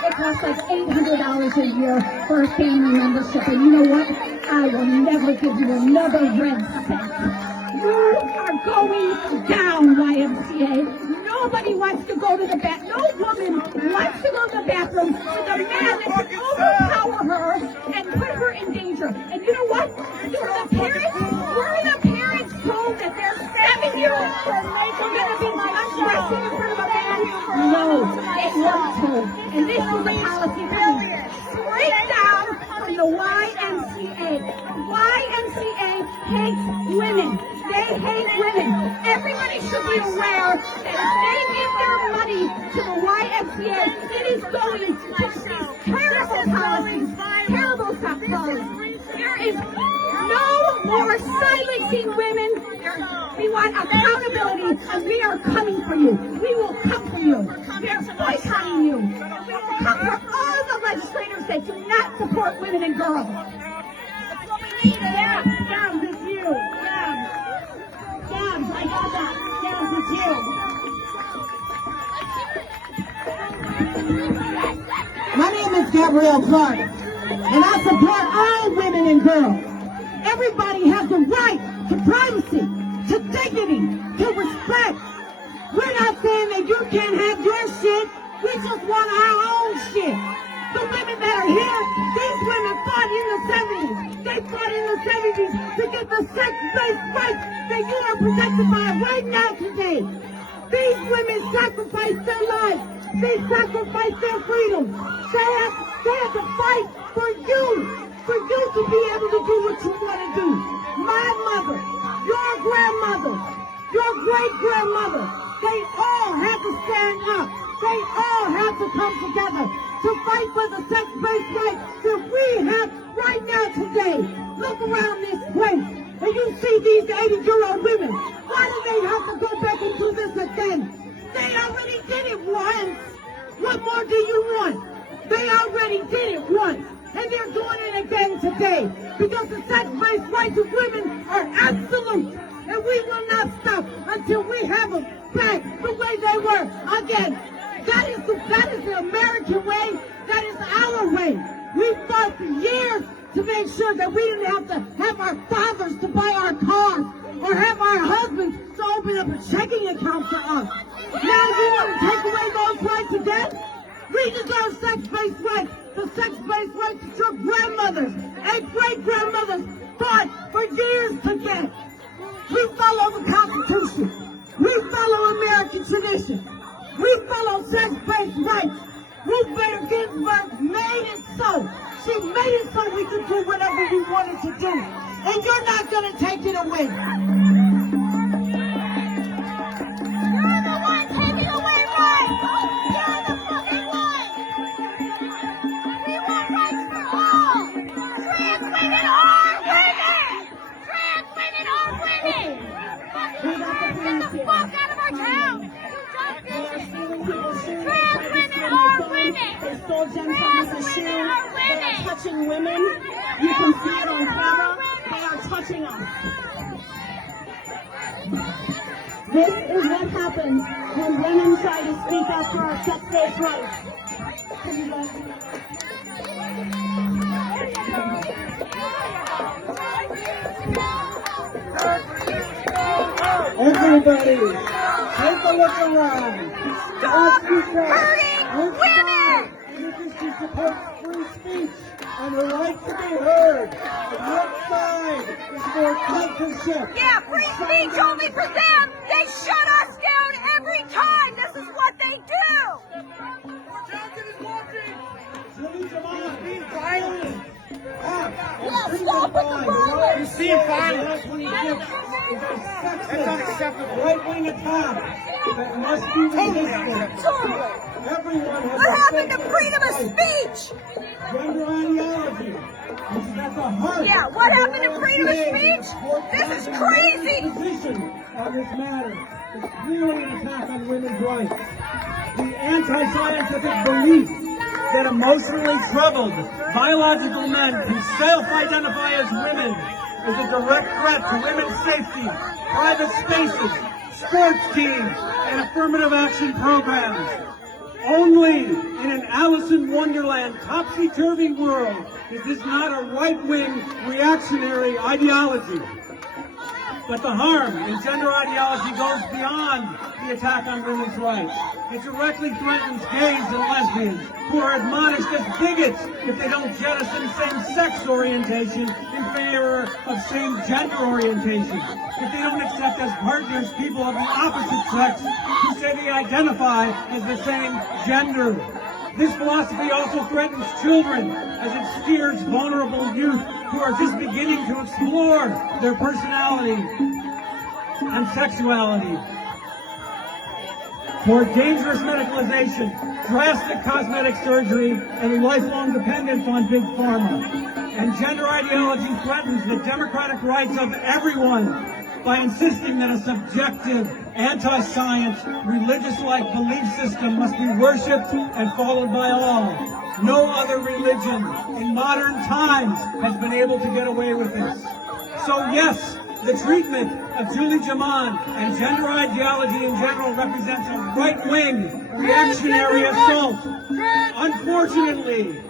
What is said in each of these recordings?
It costs like $800 a year for a family membership, and you know what? I will never give you another red cent. You are going down, YMCA. Nobody wants to go to the bathroom. No woman wants to go to the bathroom with a man that can overpower her and put her in danger. And you know what? Were the parents told that their 7-year-old are going to be undressing in front of a man? No, it wasn't told. And this is the policy straight down from the YMCA. YMCA hates women. They hate women. Everybody should be aware that if they give their money to the YMCA, it is going to these terrible policies, terrible policies. There is no more silencing women. We want accountability, and we are coming for you. We will come for you. We are boycotting you. We will come for all the legislators that do not support women and girls. That's what we need. Downs, it's you. Downs, I got that. Downs, it's you. My name is Gabrielle Clark, and I support all women and girls. Everybody has the right to privacy, to dignity, to respect. We're not saying that you can't have your shit. We just want our own shit. The women that are here, these women fought in the 70s. They fought in the 70s to get the sex-based rights that you are protected by right now today. These women sacrificed their lives. They sacrificed their freedom. They have to fight for you to be able to do what you want to do. My mother, your grandmother, your great-grandmother, they all had to stand up. They all have to come together to fight for the sex-based rights that we have right now today. Look around this place, and you see these 80-year-old women. Why do they have to go back and do this again? They already did it once. What more do you want? They already did it once, and they're doing it again today, because the sex-based rights of women are absolute, and we will not stop until we have them back the way they were again. That is the American way. That is our way. We fought for years to make sure that we didn't have to have our fathers to buy our cars or have our husbands to open up a checking account for us. Now you want to take away those rights again? We deserve sex-based rights. The sex-based rights that your grandmothers and great-grandmothers fought for years to get. We follow the Constitution. We follow American tradition. We follow sex-based rights. Ruth Bader Ginsburg made it so. She made it so we could do whatever we wanted to do. And you're not going to take it away. You're the one taking away rights! You're the fucking one! We want rights for all! Trans women are women! Trans women are women! Fucking nerds, get the fuck out of our town! Trans women are women! They stole Jen Thomas's shoe. Trans women are women! Touching women. You can see it on camera. They are touching us. This is what happens when women try to speak up for our sex-based rights. Everybody, take a look around. Stop hurting women! This is to support free speech and the right to be heard. And one side is for censorship. Yeah, free speech only for them! They shut us down every time! This is what they do! Violence. Yeah, stop with the violence! You see violence when you get that's unacceptable. Right-wing attack that must be resisted. Totally! Everyone has What happened to freedom of speech? gender ideology, which is at the heart. Yeah, what happened to freedom of speech? This is crazy! Position on this matter. It's clearly an attack on women's rights. The anti-scientific belief that emotionally troubled biological men who self-identify as women is a direct threat to women's safety, private spaces, sports teams, and affirmative action programs. Only in an Alice in Wonderland topsy-turvy world is this not a right-wing reactionary ideology. But the harm in gender ideology goes beyond the attack on women's rights. It directly threatens gays and lesbians, who are admonished as bigots if they don't jettison same-sex orientation in favor of same-gender orientation. If they don't accept as partners people of the opposite sex who say they identify as the same gender. This philosophy also threatens children as it steers vulnerable youth who are just beginning to explore their personality and sexuality. For dangerous medicalization, drastic cosmetic surgery, and lifelong dependence on Big Pharma. And gender ideology threatens the democratic rights of everyone by insisting that a subjective, anti-science, religious-like belief system must be worshipped and followed by all. No other religion in modern times has been able to get away with this. So yes, the treatment of Julie Jaman and gender ideology in general represents a right-wing reactionary assault. Unfortunately,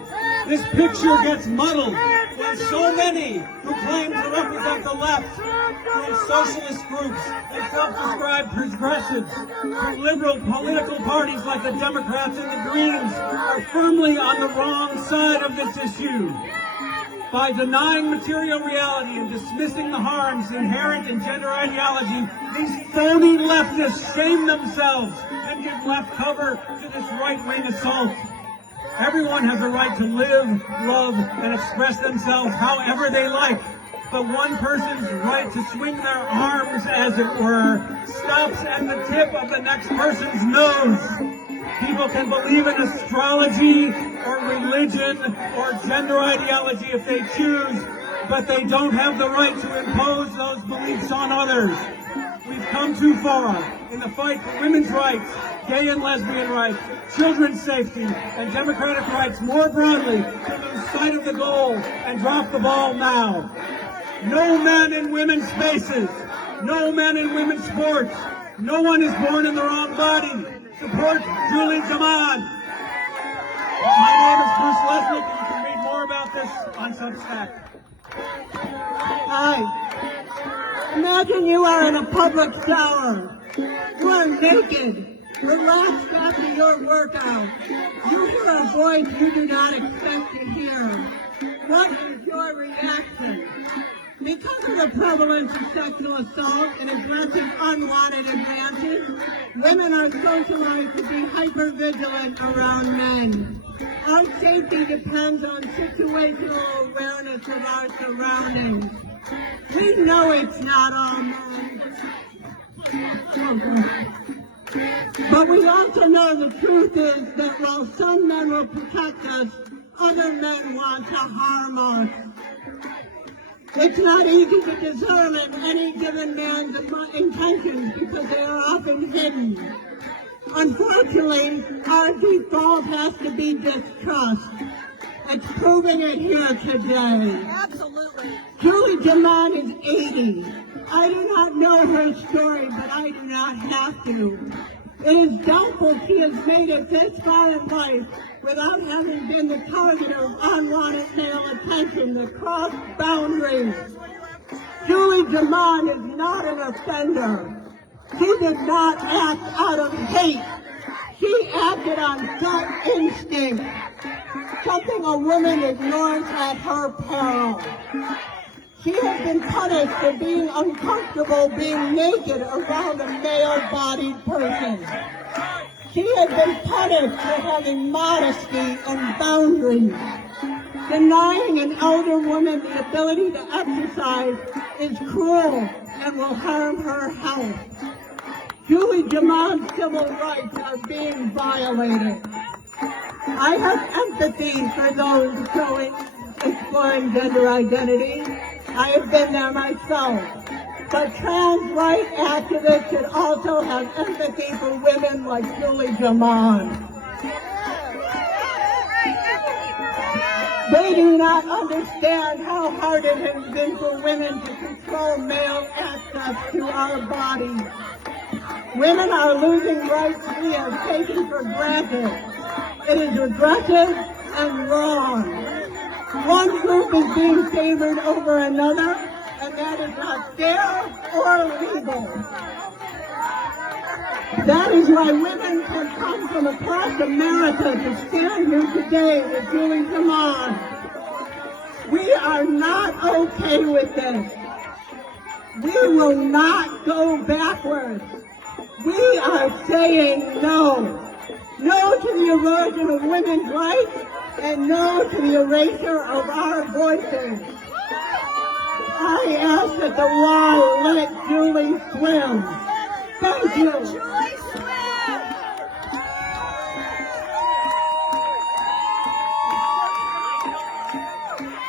this picture gets muddled when so many who claim to represent the left, from socialist groups and self-described progressives, from liberal political parties like the Democrats and the Greens, are firmly on the wrong side of this issue. By denying material reality and dismissing the harms inherent in gender ideology, these phony leftists shame themselves and give left cover to this right-wing assault. Everyone has a right to live, love, and express themselves however they like. But one person's right to swing their arms, as it were, stops at the tip of the next person's nose. People can believe in astrology or religion or gender ideology if they choose, but they don't have the right to impose those beliefs on others. We've come too far in the fight for women's rights, gay and lesbian rights, children's safety, and democratic rights more broadly to lose sight of the goal and drop the ball now. No men in women's spaces, no men in women's sports, no one is born in the wrong body. Support Julie Jaman. My name is Bruce Lesbian, and you can read more about this on Substack. Hi. Imagine you are in a public shower. You are naked, relaxed after your workout. You hear a voice you do not expect to hear. What is your reaction? Because of the prevalence of sexual assault and aggressive unwanted advances, women are socialized to be hypervigilant around men. Our safety depends on situational awareness of our surroundings. We know it's not all men. But we also know the truth is that while some men will protect us, other men want to harm us. It's not easy to discern any given man's intentions because they are often hidden. Unfortunately, our default has to be distrust. It's proving it here today. Absolutely. Julie Jaman is 80. I do not know her story, but I do not have to. It is doubtful she has made it this far in life without having been the target of unwanted male attention that crossed boundaries. Julie Jaman is not an offender. She did not act out of hate. She acted on gut instinct, something a woman ignores at her peril. She has been punished for being uncomfortable being naked around a male-bodied person. She has been punished for having modesty and boundaries. Denying an elder woman the ability to exercise is cruel and will harm her health. Julie Jaman's civil rights are being violated. I have empathy for those exploring gender identity. I have been there myself. But trans rights activists should also have empathy for women like Julie Jaman. They do not understand how hard it has been for women to control male access to our bodies. Women are losing rights we have taken for granted. It is regressive and wrong. One group is being favored over another, and that is not fair or legal. That is why women have come from across America to stand here today with Julie Jaman. We are not okay with this. We will not go backwards. We are saying no. No to the erosion of women's rights and no to the erasure of our voices. I ask that the law let Julie swim. Thank you.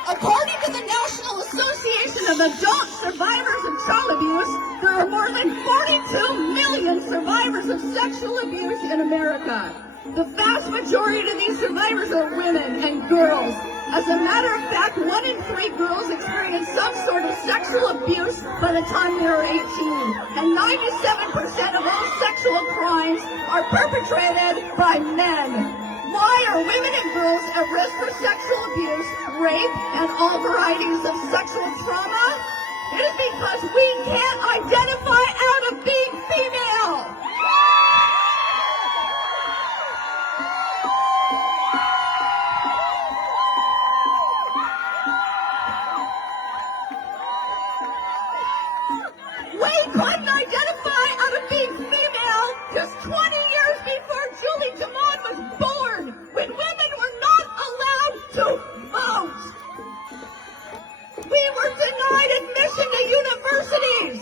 According to the National Association of Adult Survivors of Child Abuse, there are more than 42 million survivors of sexual abuse in America. The vast majority of these survivors are women and girls. As a matter of fact, 1 in 3 girls experience some sort of sexual abuse by the time they are 18. And 97% of all sexual crimes are perpetrated by men. Why are women and girls at risk for sexual abuse, rape, and all varieties of sexual trauma? It is because we can't identify out of being female. We couldn't identify out of being female just 20 years before Julie Jaman was born, when women were not allowed to vote. We were denied admission to universities.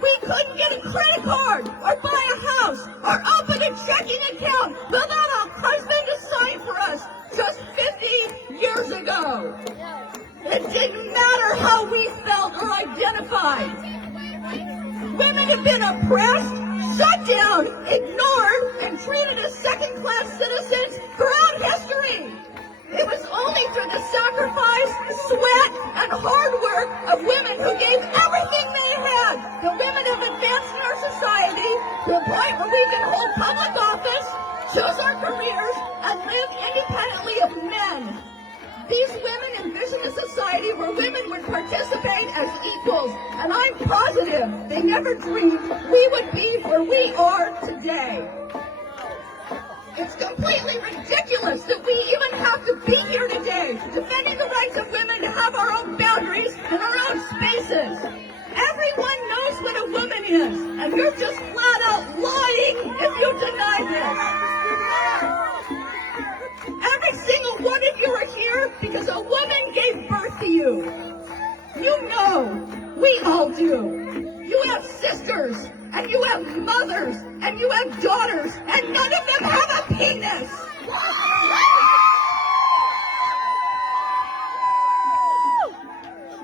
We couldn't get a credit card or buy a house or open a checking account without a husband to sign for us just 50 years ago. It didn't matter how we felt or identified. Women have been oppressed, shut down, ignored, and treated as second-class citizens throughout history. It was only through the sacrifice, sweat, and hard work of women who gave everything they had that women have advanced in our society to a point where we can hold public office, choose our careers, and live independently of men. These women envision a society where women would participate as equals, and I'm positive they never dreamed we would be where we are today. It's completely ridiculous that we even have to be here today, defending the rights of women to have our own boundaries and our own spaces. Everyone knows what a woman is, and you're just flat out lying if you deny this. Every single one of you are here because a woman gave birth to you. You know, we all do. You have sisters, and you have mothers, and you have daughters, and none of them have a penis.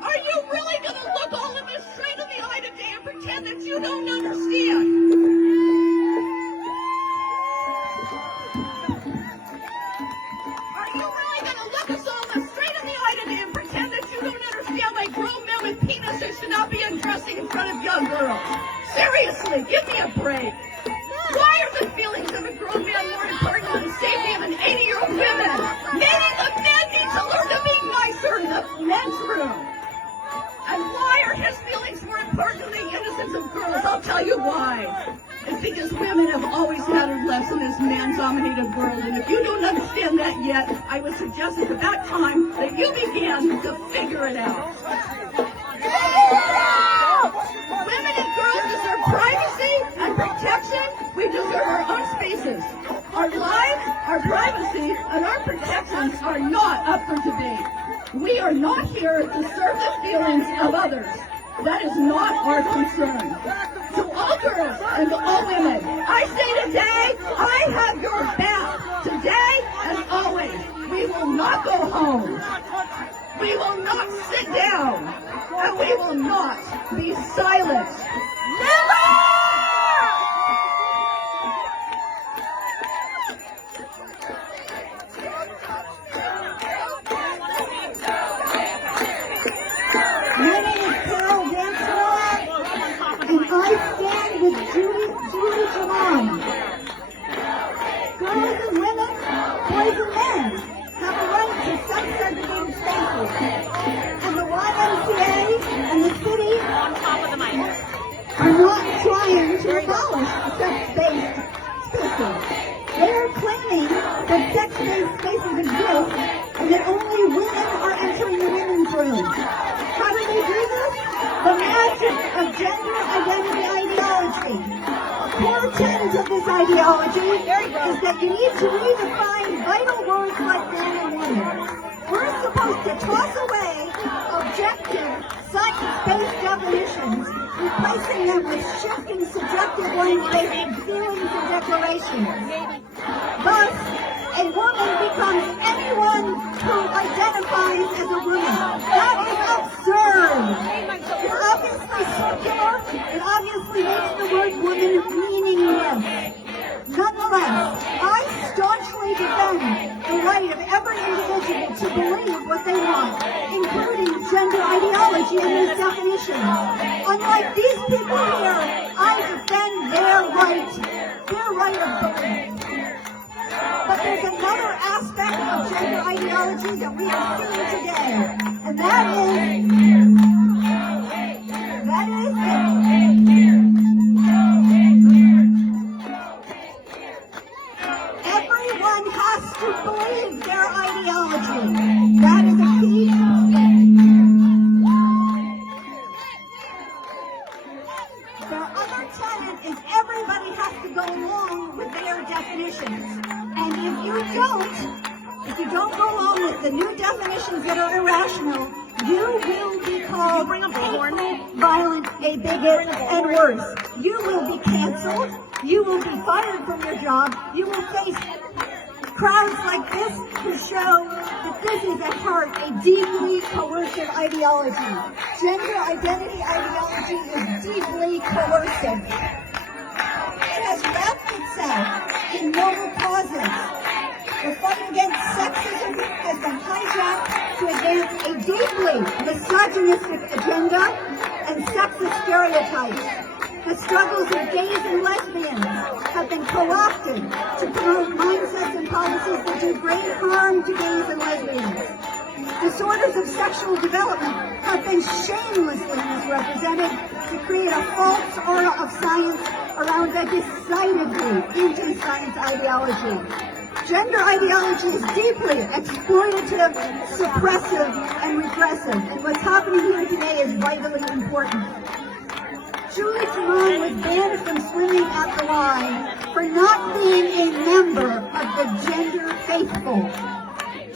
Are you really going to look all of us straight in the eye today and pretend that you don't understand? Penises should not be undressing in front of young girls. Seriously, give me a break. Why are the feelings of a grown man more important than the safety of an 80-year-old woman? Maybe the men need to learn to be nicer in the men's room. And why are his feelings more important than the innocence of girls? I'll tell you why. It's because women have always mattered less in this man-dominated world. And if you don't understand that yet, I would suggest it's about time that you began to figure it out. Women and girls deserve privacy and protection. We deserve our own spaces. Our lives, our privacy, and our protections are not up for debate. We are not here to serve the feelings of others. That is not our concern. To all girls and to all women, I say today, I have your back. Today and always, we will not go home. We will not sit down. And we will not be silent. Never! Jaman. Girls and women, boys and men have a right to sex-segregated spaces. And the YMCA and the city are not trying to abolish sex-based spaces. They are claiming that sex-based spaces exist and that only women are entering the women's room. How do they do this? The magic of gender identity ideology. A core tenet of this ideology is that you need to redefine vital words like man and woman. We're supposed to toss away objective, science-based definitions, replacing them with shifting, subjective ones based on feelings and declarations. Thus, a woman becomes anyone who identifies as a woman. That is absurd. It's obviously circular. It obviously makes the word woman meaningless. Nonetheless, I staunchly defend the right of every individual to believe what they want, including gender ideology in these definitions. Unlike these people here, I defend their right of belief. But there's another aspect of gender ideology that we are seeing today, and that is everyone has to believe their ideology. That is a key. The other tenet is everybody has to go along with their definitions. And if you don't go along with the new definitions that are irrational, you will be called hateful, violent, a bigot, and worse. You will be canceled. You will be fired from your job. You will face crowds like this who show that this is at heart a deeply coercive ideology. Gender identity ideology is deeply coercive. It has wrapped itself in noble causes. The fight against sexism has been hijacked to advance a deeply misogynistic agenda and sexist stereotypes. The struggles of gays and lesbians have been co-opted to promote mindsets and policies that do great harm to gays and lesbians. Disorders of sexual development have been shamelessly misrepresented to create a false aura of science around a decidedly anti-science ideology. Gender ideology is deeply exploitative, suppressive, and regressive, and what's happening here today is vitally important. Julie Jaman was banned from swimming at the line for not being a member of the gender faithful.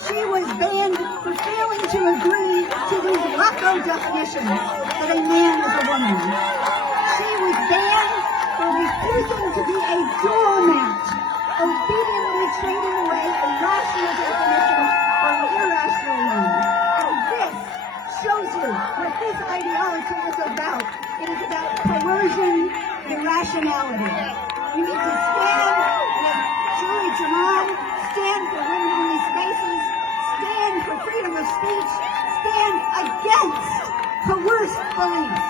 She was banned for failing to agree to these wacko definitions that a man is a woman. She was banned for refusing to be a doormat, obediently trading away a rational definition for an irrational one. And this shows you what this ideology is about. It is about coercion and irrationality. We need to stand with Julie Jaman, stand for women-only spaces, stand for freedom of speech, stand against coerced beliefs.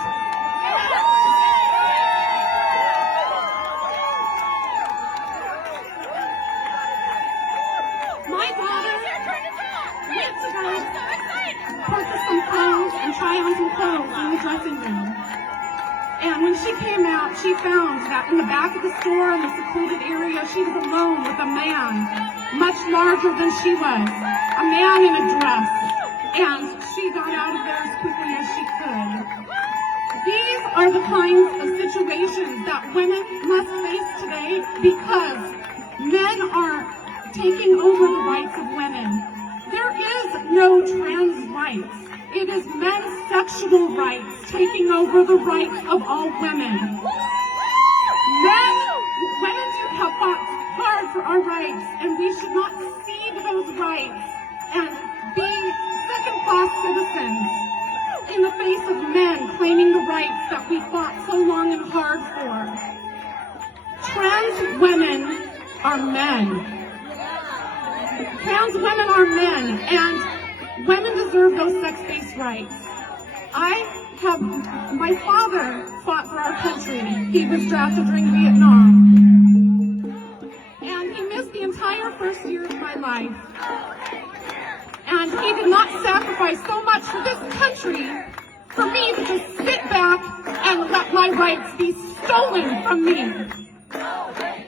My daughter gets to purchase some clothes and try on some clothes in the dressing room. And when she came out, she found that in the back of the store, in the secluded area, she was alone with a man much larger than she was, a man in a dress. And she got out of there as quickly as she could. These are the kinds of situations that women must face today because men are taking over the rights of women. There is no trans rights. It is men's sexual rights taking over the rights of all women. Women have fought hard for our rights, and we should not cede those rights and be second-class citizens in the face of men claiming the rights that we fought so long and hard for. Trans women are men. Trans women are men, and women deserve those sex-based rights. My father fought for our country. He was drafted during Vietnam. And he missed the entire first year of my life. And he did not sacrifice so much for this country for me to just sit back and let my rights be stolen from me.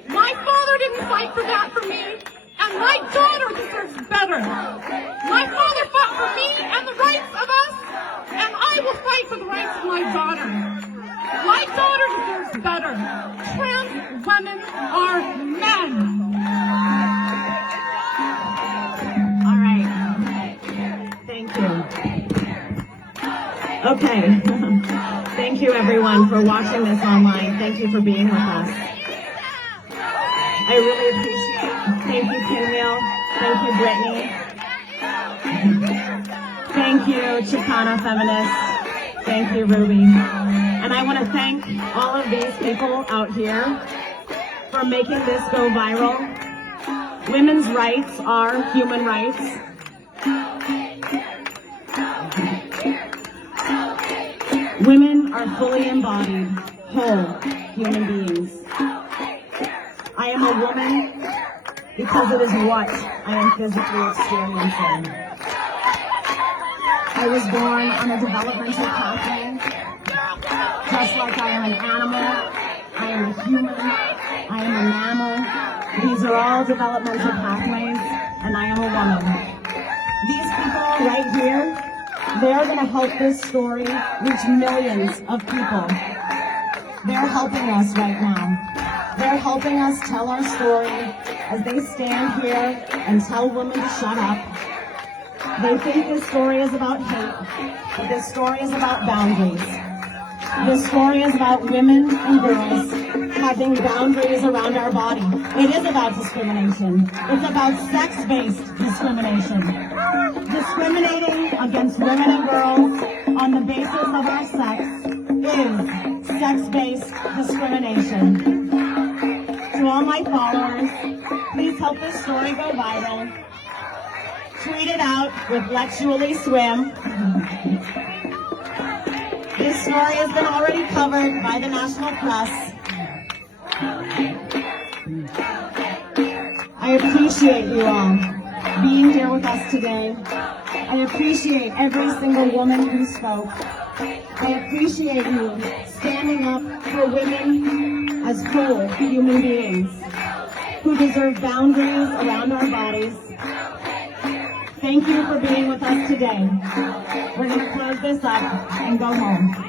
My father didn't fight for that for me. And my daughter deserves better. My father fought for me and the rights of us, and I will fight for the rights of my daughter. My daughter deserves better. Trans women are men. All right. Thank you. Okay. Thank you, everyone, for watching this online. Thank you for being with us. I really appreciate it. Thank you, Pinwheel. Thank you, Brittany. Thank you, Chicana Feminist. Thank you, Ruby. And I want to thank all of these people out here for making this go viral. Women's rights are human rights. Women are fully embodied, whole human beings. I am a woman because it is what I am physically experiencing. I was born on a developmental pathway. Just like I am an animal, I am a human, I am a mammal. These are all developmental pathways, and I am a woman. These people right here, they are going to help this story reach millions of people. They're helping us right now. They're helping us tell our story as they stand here and tell women to shut up. They think this story is about hate, but this story is about boundaries. This story is about women and girls having boundaries around our body. It is about discrimination. It's about sex-based discrimination. Discriminating against women and girls on the basis of our sex is sex-based discrimination. To all my followers, please help this story go viral. Tweet it out with Let's Julie Swim. This Today's story has been already covered by the national press. I appreciate you all being here with us today. I appreciate every single woman who spoke. I appreciate you standing up for women as whole human beings who deserve boundaries around our bodies. Thank you for being with us today. We're going to close this up and go home.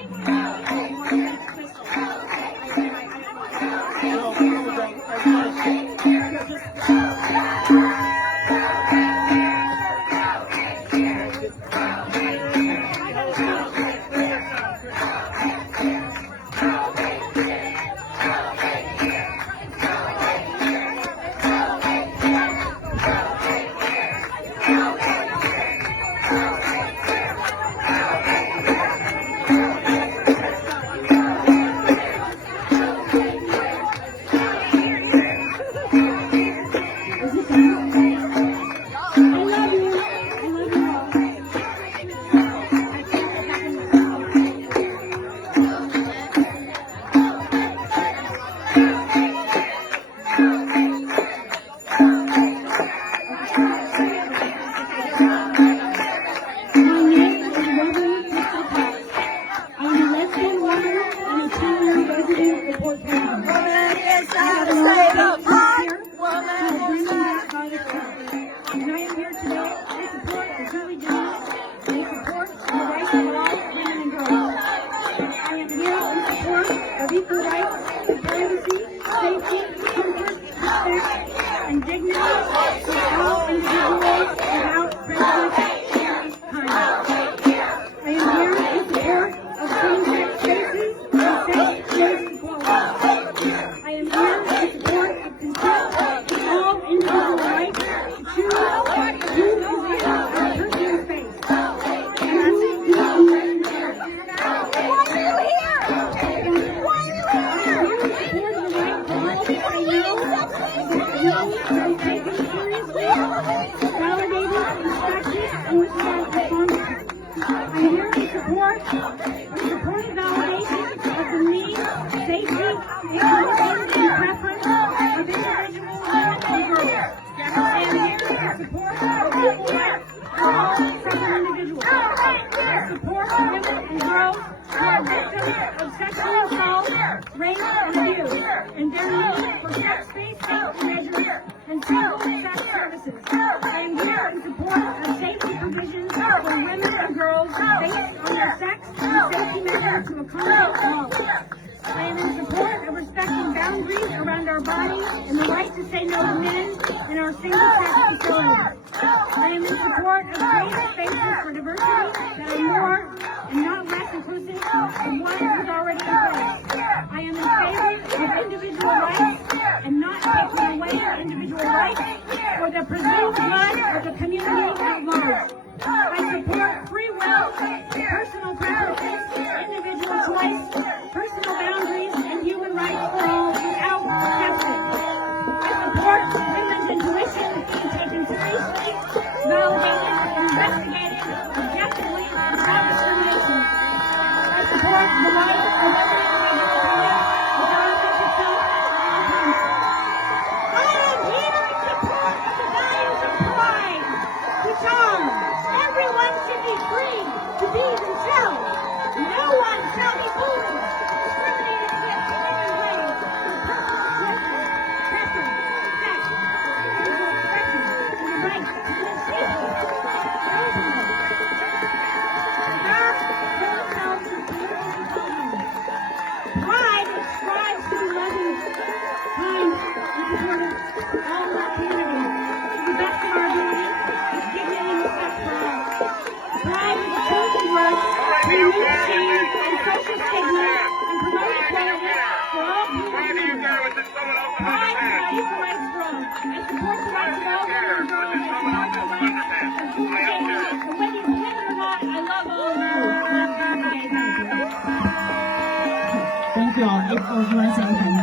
Thank you all. April, you want to say anything?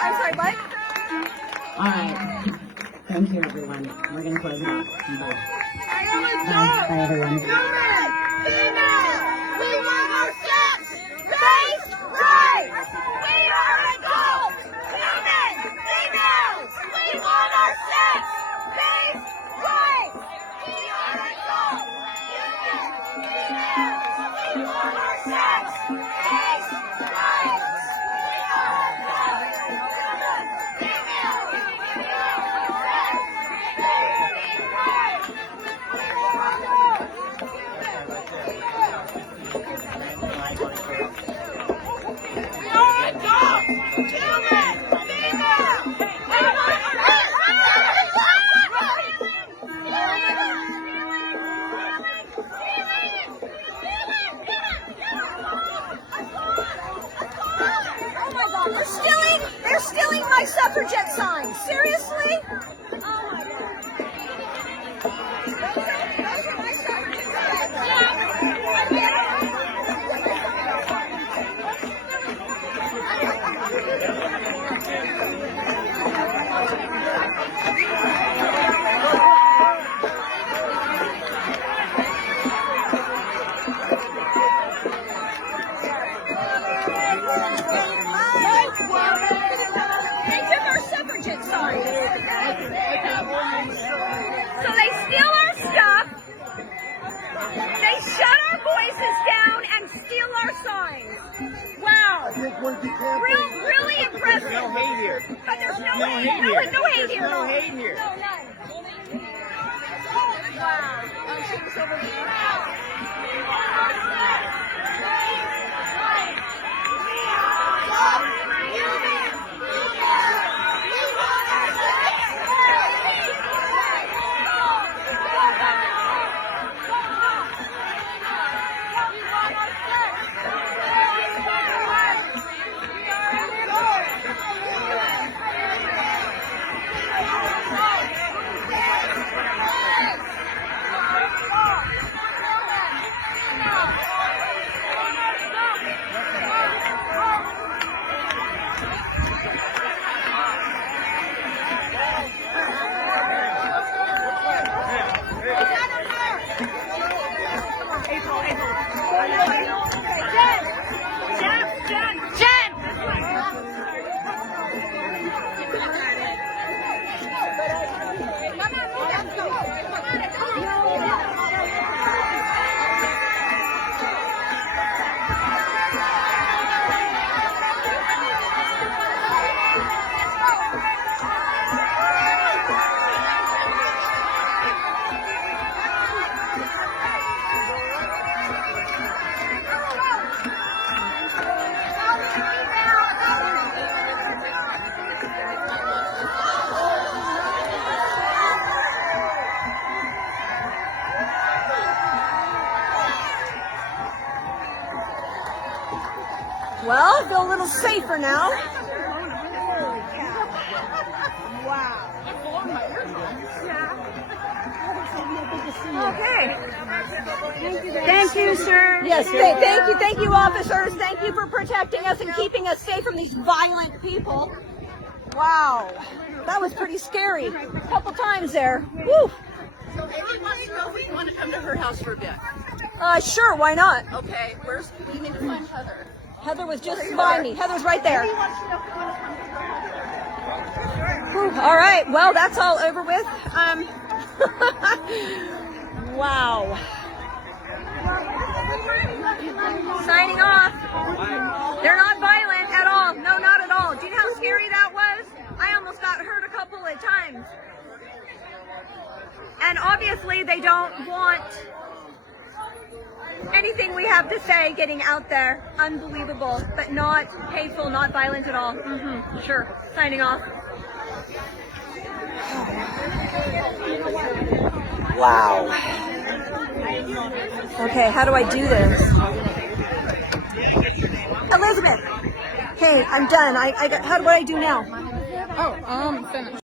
I'm sorry, what? All right. Thank you, everyone. We're going to close it out. Bye, everyone. Women, females, we Face rights! We are adults! Women! Females! We want our sex! Face rights! We are adults! Women! Females! We want our sex! Face rights! We are adults! Women! Females! We want our sex! Face rights! We are adults! They're stealing my suffragette sign. Seriously? Oh my God. Those are my suffragette They took our suffragette sign. So they steal our stuff. They shut our voices down and steal our signs. Wow. Really impressive. No hate here. But there's no No hate. hate No here. hate There's here. no hate here. No, none. Wow. Oh, she was over Well, I feel a little safer now. Wow. Okay. Thank you, sir. Yes, thank you, officers. Thank you for protecting us and keeping us safe from these violent people. Wow, that was pretty scary. A couple times there. Woo. So Amy wants to know if we want to come to her house for a bit. Sure, why not? Okay, we need to find Heather. Heather was just by me. Heather's right there. Whew, all right, well, that's all over with. Wow. Signing off. They're not violent at all. No, not at all. Do you know how scary that was? I almost got hurt a couple of times. And obviously they don't want anything we have to say getting out there. Unbelievable, but not hateful, not violent at all. Sure. Signing off. Wow. Okay, how do I do this? Elizabeth. Hey, I'm done. What do I do now? Oh, finish.